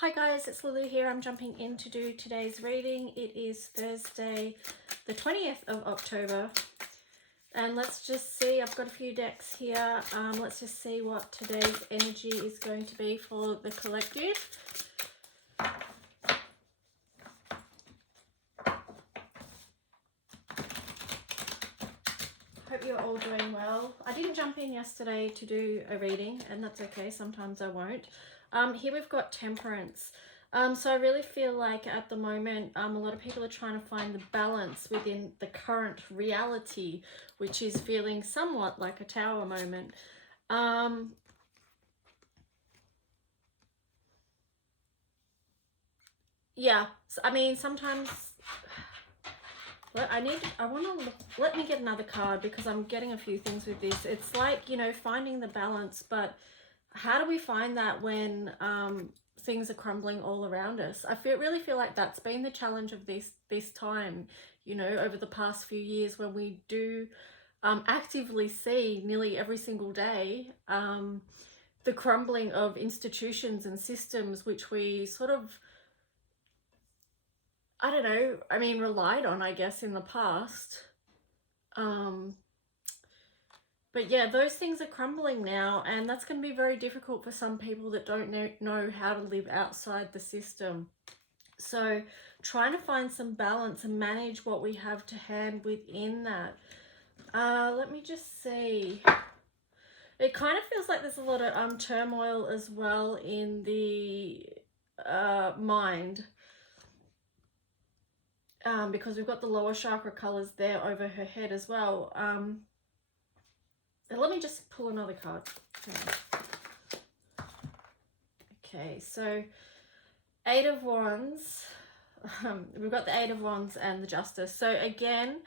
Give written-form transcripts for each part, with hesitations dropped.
Hi guys, it's Lulu here. I'm jumping in to do today's reading. It is Thursday, the 20th of October. And let's just see, I've got a few decks here. Let's just see what today's energy is going to be for the collective. Hope you're all doing well. I didn't jump in yesterday to do a reading, and that's okay. Sometimes I won't. Here we've got Temperance. So I really feel like at the moment, a lot of people are trying to find the balance within the current reality, which is feeling somewhat like a tower moment. Yeah, I mean, sometimes let me get another card because I'm getting a few things with this. It's like, you know, finding the balance, but how do we find that when things are crumbling all around us? Really feel like that's been the challenge of this time, you know, over the past few years, when we do actively see nearly every single day the crumbling of institutions and systems which we sort of, I don't know, I mean, relied on, I guess, in the past. But yeah, those things are crumbling now, and that's going to be very difficult for some people that don't know how to live outside the system. So trying to find some balance and manage what we have to hand within that. Let me just see. It kind of feels like there's a lot of turmoil as well in the mind. Because we've got the lower chakra colors there over her head as well. Let me just pull another card. Okay, so Eight of Wands. We've got the Eight of Wands and the Justice. So again,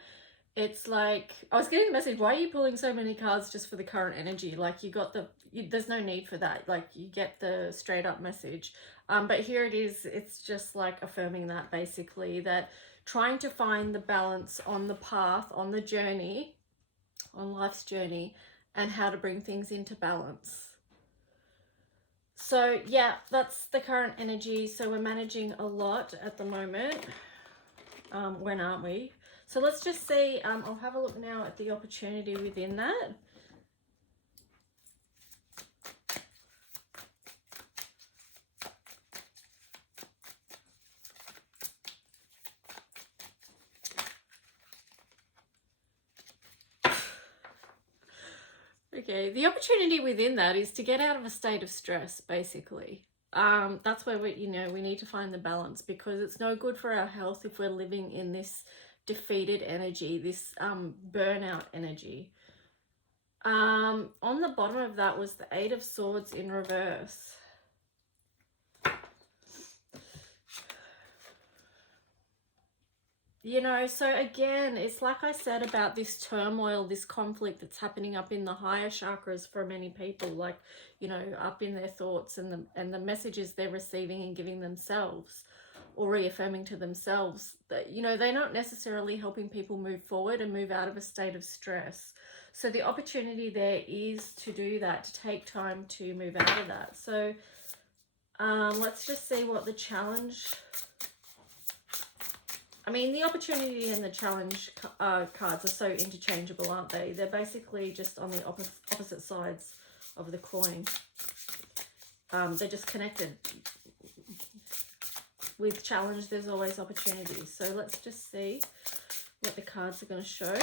it's like, I was getting the message, why are you pulling so many cards just for the current energy? Like, there's no need for that. Like, you get the straight up message. But here it is. It's just like affirming that, basically, that trying to find the balance on the path, on the journey, on life's journey, and how to bring things into balance. So yeah, that's the current energy. So we're managing a lot at the moment. When aren't we? So let's just see. I'll have a look now at the opportunity within that. Okay, the opportunity within that is to get out of a state of stress, basically. That's where we need to find the balance, because it's no good for our health if we're living in this defeated energy, this burnout energy. On the bottom of that was the Eight of Swords in reverse. You know, so again, it's like I said about this turmoil, this conflict that's happening up in the higher chakras for many people, like, you know, up in their thoughts and the messages they're receiving and giving themselves, or reaffirming to themselves, that, you know, they're not necessarily helping people move forward and move out of a state of stress. So the opportunity there is to do that, to take time to move out of that. So let's just see what the challenge... I mean, the opportunity and the challenge cards are so interchangeable, aren't they? They're basically just on the opposite sides of the coin. They're just connected. With challenge, there's always opportunity. So let's just see what the cards are going to show.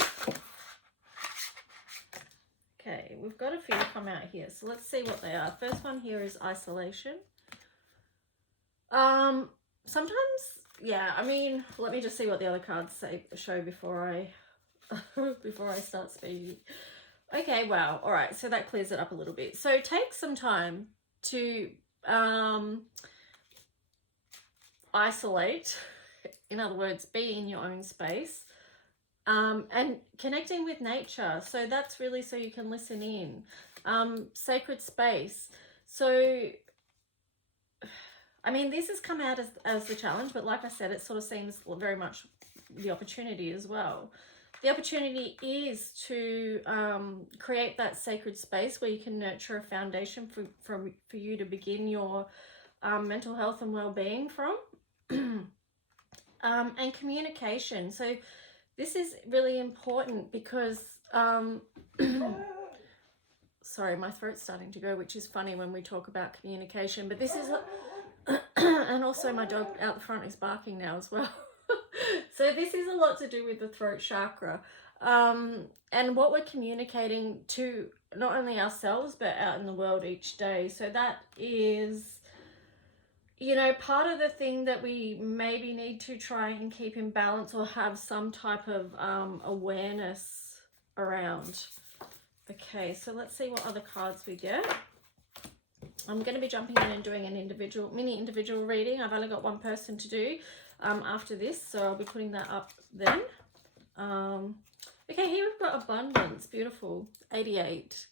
Okay, we've got a few come out here. So let's see what they are. First one here is isolation. Sometimes... yeah, I mean, let me just see what the other cards show before I start speaking. Okay, wow. All right, so that clears it up a little bit. So take some time to isolate. In other words, be in your own space, and connecting with nature. So that's really so you can listen in. Sacred space. So... I mean, this has come out as the challenge, but like I said, it sort of seems very much the opportunity as well. The opportunity is to create that sacred space where you can nurture a foundation for you to begin your mental health and well-being from. And communication. So this is really important because sorry, my throat's starting to go, which is funny when we talk about communication, but this is and also my dog out the front is barking now as well. So this is a lot to do with the throat chakra, and what we're communicating to not only ourselves but out in the world each day. So that is, you know, part of the thing that we maybe need to try and keep in balance or have some type of awareness around. Okay, so let's see what other cards we get. I'm going to be jumping in and doing an mini individual reading. I've only got one person to do after this, so I'll be putting that up then. Okay, here we've got abundance. Beautiful. 88.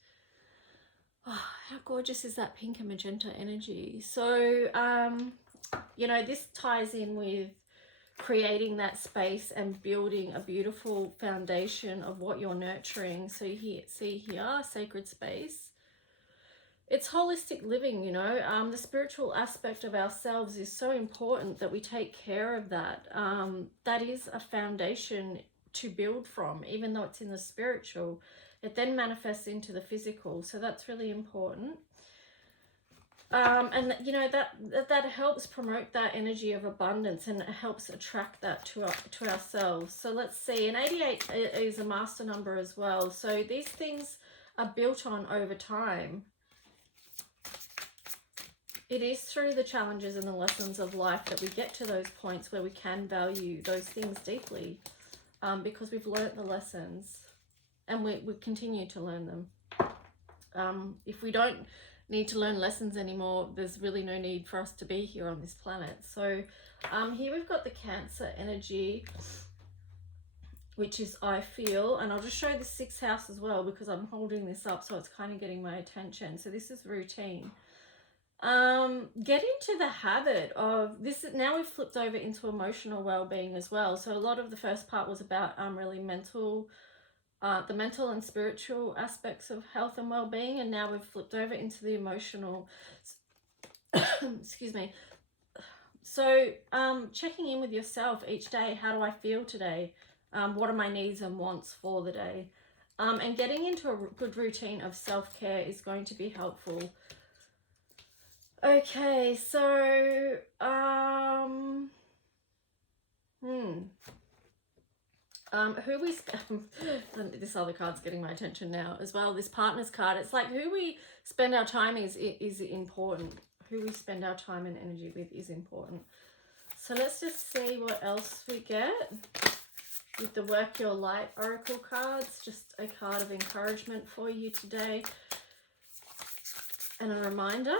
Oh, how gorgeous is that pink and magenta energy? So, you know, this ties in with creating that space and building a beautiful foundation of what you're nurturing. So here, see here, sacred space. It's holistic living, you know. The spiritual aspect of ourselves is so important that we take care of that. That is a foundation to build from, even though it's in the spiritual. It then manifests into the physical, so that's really important. And you know, that helps promote that energy of abundance, and it helps attract that to ourselves. So let's see, and 88 is a master number as well. So these things are built on over time. It is through the challenges and the lessons of life that we get to those points where we can value those things deeply, because we've learnt the lessons and we continue to learn them. If we don't need to learn lessons anymore, there's really no need for us to be here on this planet. So here we've got the Cancer energy, which is I feel, and I'll just show the 6th house as well because I'm holding this up, so it's kind of getting my attention. So this is routine. Get into the habit of this. Now we've flipped over into emotional well-being as well. So a lot of the first part was about really mental, the mental and spiritual aspects of health and well-being, and now we've flipped over into the emotional. Excuse me. So checking in with yourself each day. How do I feel today? What are my needs and wants for the day? And getting into a good routine of self-care is going to be helpful. Okay, so who we this other card's getting my attention now as well. This partner's card. It's like who we spend our time is important. Who we spend our time and energy with is important. So let's just see what else we get with the Work Your Light Oracle cards. Just a card of encouragement for you today and a reminder.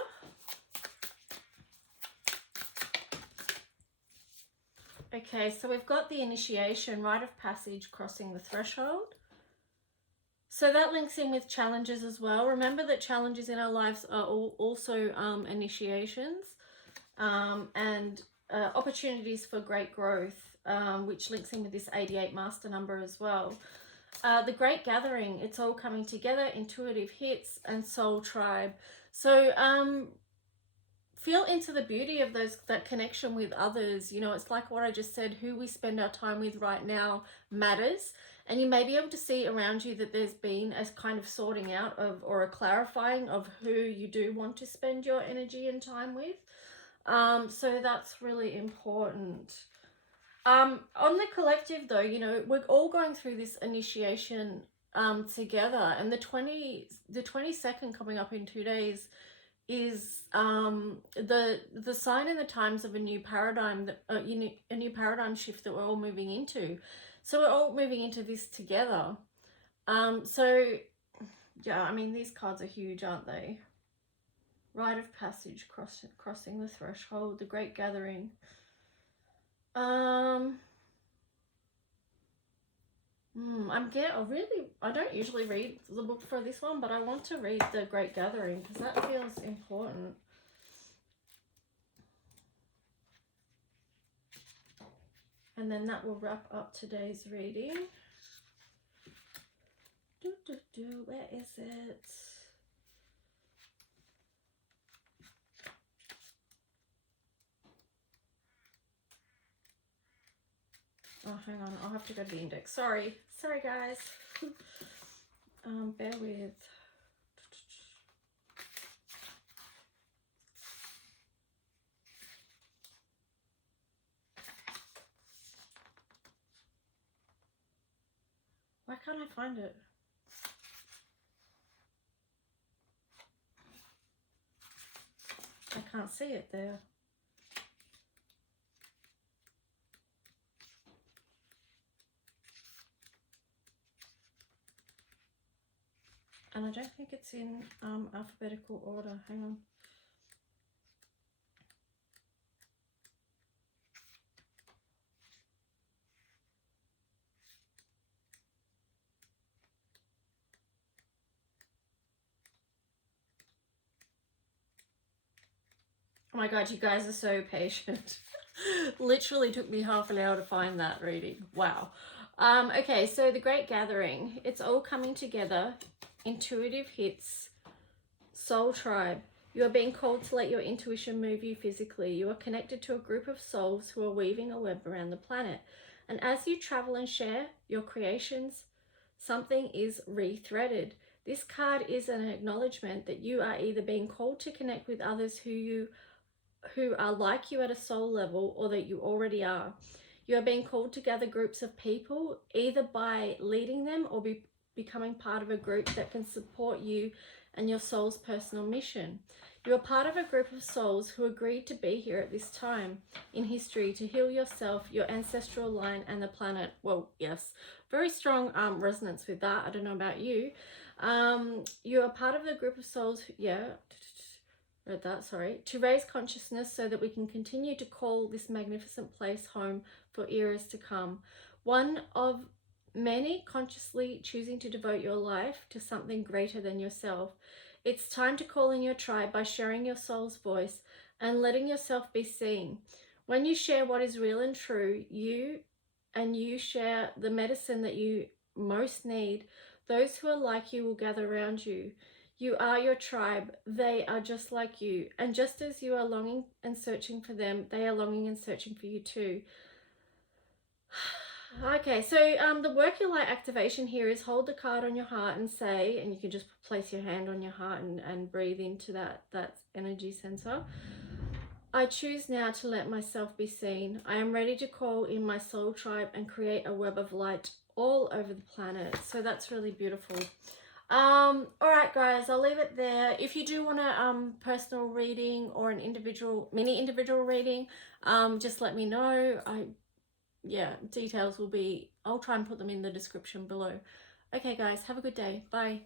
Okay, so we've got the initiation, rite of passage, crossing the threshold. So that links in with challenges as well. Remember that challenges in our lives are also initiations and opportunities for great growth, which links in with this 88 master number as well. The Great Gathering, it's all coming together, intuitive hits and soul tribe. So feel into the beauty of that connection with others. You know, it's like what I just said, who we spend our time with right now matters. And you may be able to see around you that there's been a kind of sorting out of, or a clarifying of who you do want to spend your energy and time with. So that's really important. On the collective though, you know, we're all going through this initiation together, and the 22nd coming up in 2 days is the sign and the times of a new paradigm, that a new paradigm shift that we're all moving into. So we're all moving into this together. So yeah, I mean, these cards are huge, aren't they? Rite of passage, crossing the threshold, the Great Gathering. I don't usually read the book for this one, but I want to read the Great Gathering because that feels important. And then that will wrap up today's reading. Where is it? hang on, I'll have to go to the index. Sorry guys. Bear with. Why can't I find it? I can't see it there. And I don't think it's in alphabetical order. Hang on. Oh my god, you guys are so patient. Literally took me half an hour to find that reading. Wow. Okay, so the Great Gathering. It's all coming together. Intuitive hits. Soul Tribe. You are being called to let your intuition move you physically. You are connected to a group of souls who are weaving a web around the planet. And as you travel and share your creations, something is rethreaded. This card is an acknowledgement that you are either being called to connect with others who are like you at a soul level, or that you already are. You are being called to gather groups of people, either by leading them or becoming part of a group that can support you and your soul's personal mission. You are part of a group of souls who agreed to be here at this time in history to heal yourself, your ancestral line, and the planet. Well, yes, very strong resonance with that. I don't know about you. You are part of the group of souls, read that, sorry, to raise consciousness so that we can continue to call this magnificent place home for eras to come. One of many consciously choosing to devote your life to something greater than yourself. It's time to call in your tribe by sharing your soul's voice and letting yourself be seen. When you share what is real and true, you share the medicine that you most need, those who are like you will gather around you. You are your tribe. They are just like you. And just as you are longing and searching for them, they are longing and searching for you too. Okay, so the work your light activation here is hold the card on your heart and say, and you can just place your hand on your heart and breathe into that energy center. I choose now to let myself be seen. I am ready to call in my soul tribe and create a web of light all over the planet. So that's really beautiful. All right, guys, I'll leave it there. If you do want a personal reading or an mini individual reading, just let me know. Details will be, I'll try and put them in the description below. Okay, guys, have a good day. Bye.